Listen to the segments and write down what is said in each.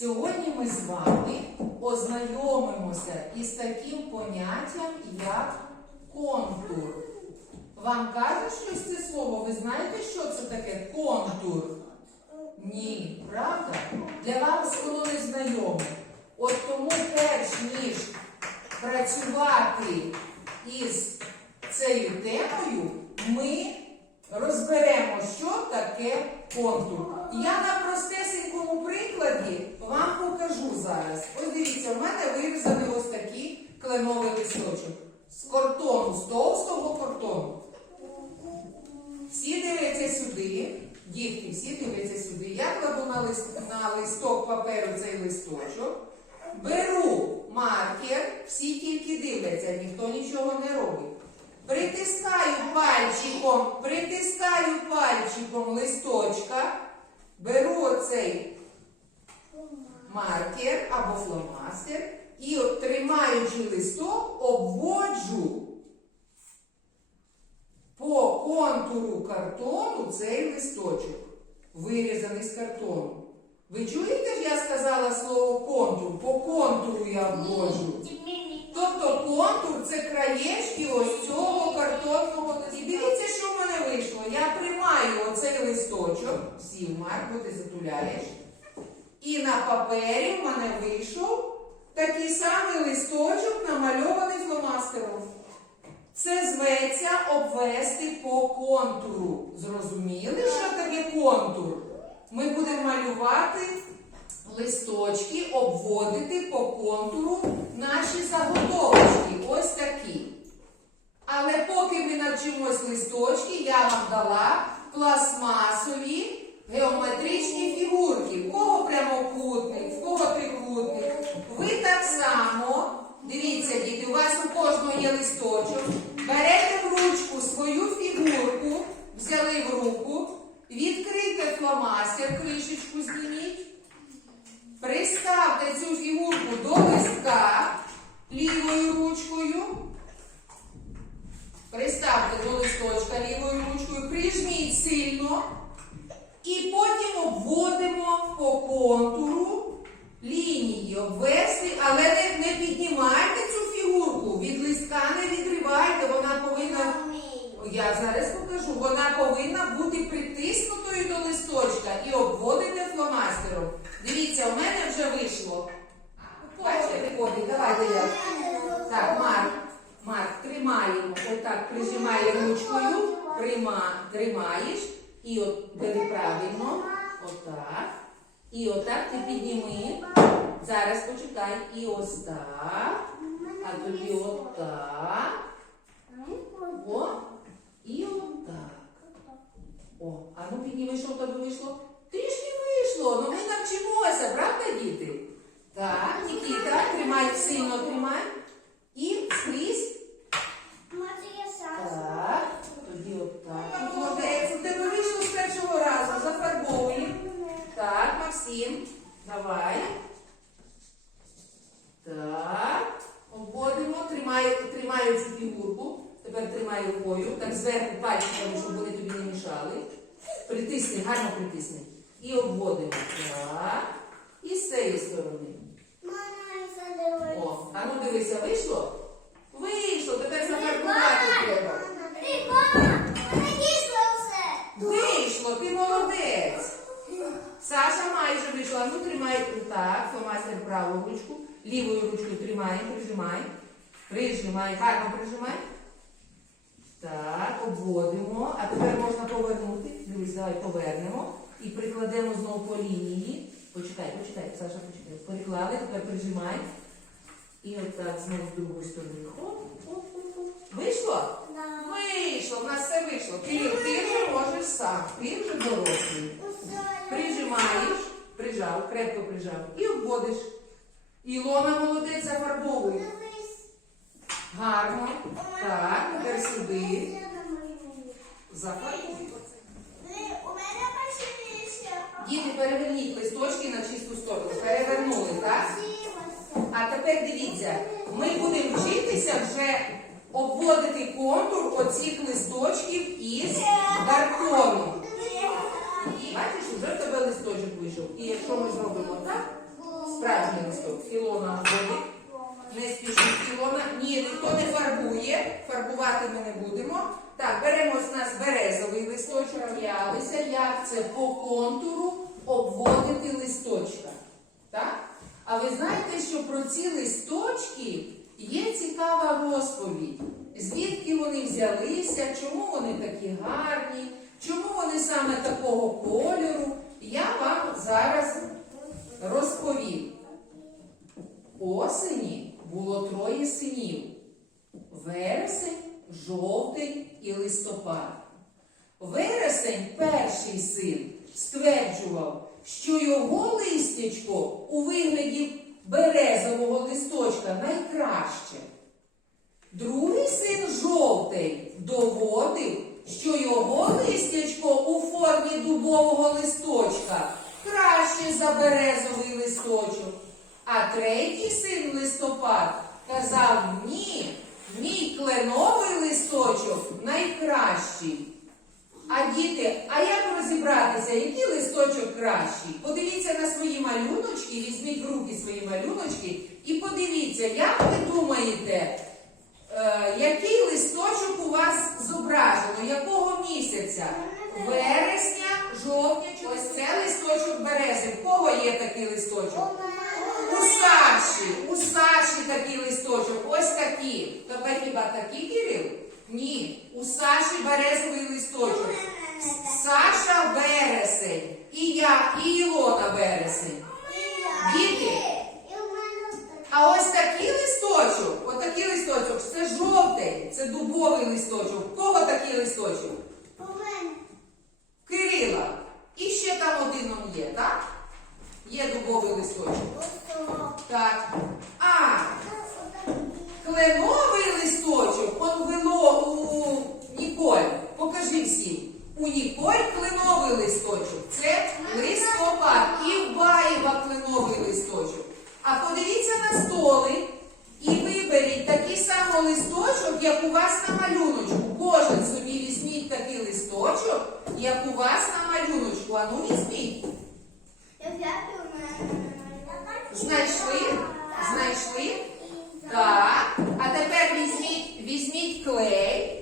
Сьогодні ми з вами ознайомимося із таким поняттям, як контур. Вам кажуть щось це слово? Ви знаєте, що це таке контур? Ні, правда? Для вас воно не знайоме. От тому перш ніж працювати із цією темою, ми розберемо, що таке контур. Я на простесенькому прикладі вам покажу зараз. Ось дивіться, в мене вирізаний ось такий кленовий листочок з картону, з товстого картону. Всі дивляться сюди, дітки, всі дивляться сюди. Я кладу на, лист, на листок паперу цей листочок, беру маркер, всі тільки дивляться, ніхто нічого не робить. Притискаю пальчиком, притискаю пальчиком листочка, беру оцей маркер або фломастер і, тримаючи листок, обводжу по контуру картону цей листочок, вирізаний з картону. Ви чуєте, я сказала слово контур? По контуру я обводжу. Тобто контур це краєчки ось цього картонного листочка. І дивіться, що в мене вийшло. Я тримаю оцей листочок, сів Марк, бо ти затуляєш. І на папері в мене вийшов такий самий листочок, намальований фломастером. Це зветься обвести по контуру. Зрозуміли, що таке контур? Ми будемо малювати листочки, обводити по контуру наші заготовочки. Ось такі. Але поки ми навчимось листочки, я вам дала пластмасові геометричні прямокутник, Вона повинна бути притиснутою до листочка і обводите фломастером. Дивіться, у мене вже вийшло. Бачите, виходить, давайте я. Так, Марк, Марк, тримаємо. Отак прижимає ручкою, прима, тримаєш. І от бери правильно. Отак. І отак ти підніми. Зараз почекай. І ось так. А тоді отак. О. І отак. О, а ну підніми, що в тебе вийшло? Трішки вийшло. Ну ми навчимося, правда, діти? Так, Нікіта, тримай сильно тримай. І скрізь. Так, тоді отак. Молодець, у тебе вийшло з першого разу. Зафарбовуємо. Так, Максим, давай. Так. Обводимо, тримай, тримаю цю фігурку. Тепер рукою. Так зверху пальчиками, щоб вони тобі не мішали. Притисни, гарно притисни. І обводимо. Так. І з цієї сторони. О, а ну дивися, вийшло? Вийшло, тепер зафарбувати треба. Вийшло, ти молодець. Саша майже вийшла. Ну тримай так, фломастер праву ручку, лівою ручкою тримай, прижимай. Прижимай, гарно прижимай. Так, обводимо. А тепер можна повернути. Дивись, давай повернемо. І прикладемо знову по лінії. Почекай, почекай, Саша, почекай. Переклали, тепер прижимай. І отак знову з другої сторони. Вийшло? Вийшло, в нас все вийшло. Кирил, ти вже можеш сам, ти вже дорослий. Прижимаєш, прижав, крепко прижав. І обводиш. Ілона молодець зафарбовує. Гарно. Так, тепер сюди. Зафарбуй. Діти, переверніть листочки на чисту сторону. Перевернули, так? А тепер дивіться, ми будемо вчитися вже обводити контур оцих листочків із картону. Бачиш, вже в тебе листочок вийшов. І якщо дізналися, як це по контуру обводити листочка. Так? А ви знаєте, що про ці листочки є цікава розповідь. Звідки вони взялися, чому вони такі гарні, чому вони саме такого кольору, я вам зараз розповім. Осені було троє синів: вересень, жовтень і листопад. Вересень, перший син, стверджував, що його листячко у вигляді березового листочка найкраще. Другий син жовтий доводив, що його листячко у формі дубового листочка краще за березовий листочок. А третій син листопад казав ні, мій кленовий листочок найкращий. А діти, а як розібратися, який листочок кращий? Подивіться на свої малюночки, візьміть в руки свої малюночки і подивіться, як ви думаєте, е, який листочок у вас зображено, якого місяця? Вересня, жовтня, ось це листочок берези. В кого є такий листочок? У Саші, у Саші такий листочок, ось такі. Тебе хіба такі, Кирил? Ні, у Саші березовий листочок. Саша вересень. І я, і Ілона вересень. Діти. А ось такий листочок, отакий листочок, це жовтий, це дубовий листочок. Кого такий листочок? Кирила. І ще там один он є, так? Є дубовий листочок. Так. А, кленовий листочок, он вело у Ніколь. Покажи всім. У Ніколь кленовий листочок. Це листопад. І в Баєва кленовий листочок. А подивіться на столи і виберіть такий самий листочок, як у вас на малюночку. Кожен собі візьміть такий листочок, як у вас на малюночку. А ну візьміть. Знайшли? Знайшли? Так. А тепер візьміть, візьміть клей.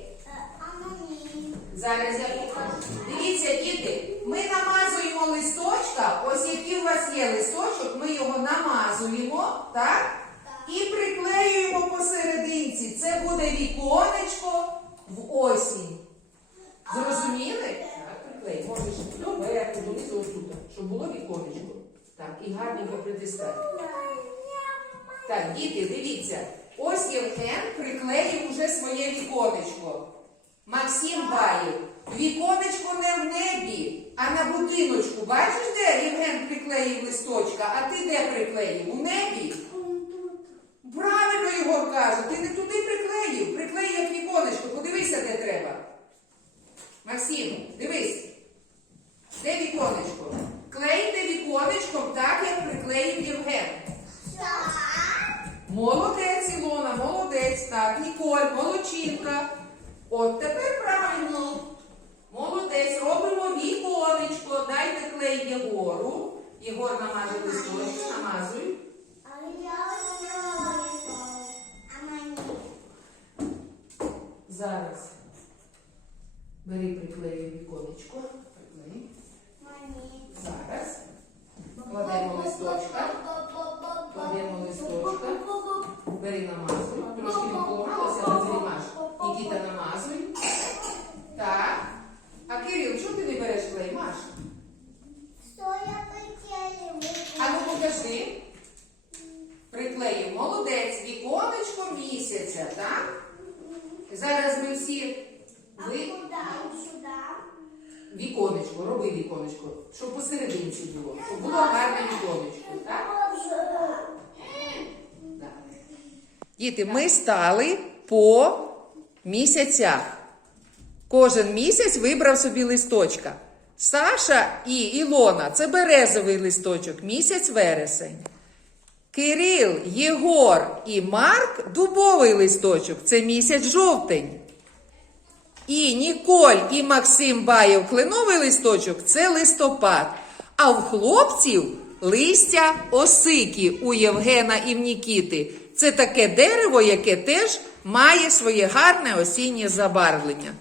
Зараз я покажу. Дивіться, діти, ми намазуємо листочка. Ось який у вас є листочок, ми його намазуємо, так? І приклеюємо посерединці. Це буде віконечко в осінь. Зрозуміли? Так, приклей. Можеш доверху, донизу отут, щоб було віконечко. Так, і гарненько притискати. Так, діти, дивіться. Ось Євген приклеїв уже своє віконечко. Максим Баєв. Віконечко не в небі, а на будиночку. Бачиш, де Євген приклеїв листочка, а ти де приклеїв? У небі? Правильно Єгор каже, ти не туди приклеїв. Приклеїв як віконечко. Подивися, де треба. Максим, дивись. Де віконечко? Клейте віконечком так, як приклеїв Євген. Молодець, Ілона, молодець. Так, Ніколь, молодчинка. От тепер правильно. Молодець. Робимо віконечко. Дайте клей Єгору. Єгор намаже листочок, намазуй. Зараз. Бери приклею віконечко. Приклей. Зараз. Кладемо листочка. Кладемо листочка. Бери намазуй. Трошки не поламалося, але зрімаш. Нікіта намазуй. Так. А Кирил, чого ти не береш клей, Маш? А ну покажи. Приклеїв. Молодець. Віконечко місяця, так? Зараз ми всі ви... віконечко, роби віконечко, щоб посерединці було. Щоб було гарне віконечко, так? Так. Діти, ми стали по місяцях. Кожен місяць вибрав собі листочка. Саша і Ілона це березовий листочок, місяць вересень. Кирил, Єгор і Марк дубовий листочок, це місяць жовтень. І Ніколь і Максим Баєв кленовий листочок це листопад. А в хлопців листя осики у Євгена і в Нікіти. Це таке дерево, яке теж має своє гарне осіннє забарвлення.